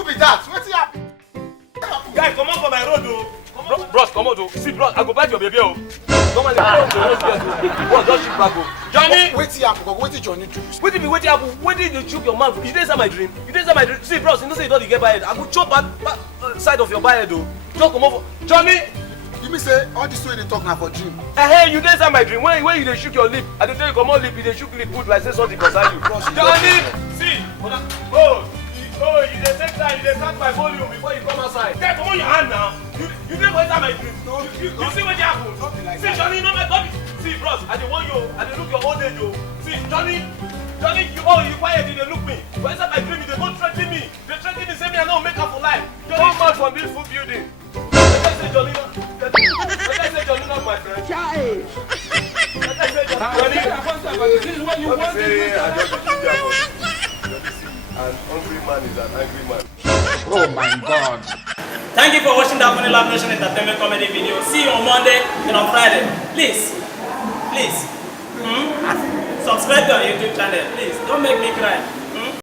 Who be that? What's it happen? Guy, come on for my road, though. Bros, come on, though. See, bros, I go bite your baby, oh. Come on, bros, just shoot back, oh. Johnny! What's it happen? What did Johnny do? What did you happen? When did you choke your mouth? You didn't say my dream. You didn't say my dream. See, bros, you know say you don't get by head. I go chop back side of your body, though. Just come over. Johnny! You mean say all this way they talk now for dream? Hey, you didn't say my dream. When you dey shook your lip, I dey tell you come on lip, you dey shook lip, put like say something concern you. Johnny! See! You dey take time, you dey cut my volume before you come outside. Get come on your hand now. You didn't go inside my dream. You see what happened? See, Johnny, no my body. See, bros, I dey want you, I dey look your old age, oh. See, Johnny, you quiet, you dey look me. But inside my dream, you dey go threaten me. They threaten me, say me I no make up for life. Johnny, come out from this food building. Let's say Johnny, not my friend. Child. Let's say Johnny. This is what you want to do. An hungry man is an angry man. Oh my God. Thank you for watching that Funny Love Nation Entertainment Comedy video. See you on Monday and on Friday. Please, subscribe to our YouTube channel. Please, don't make me cry.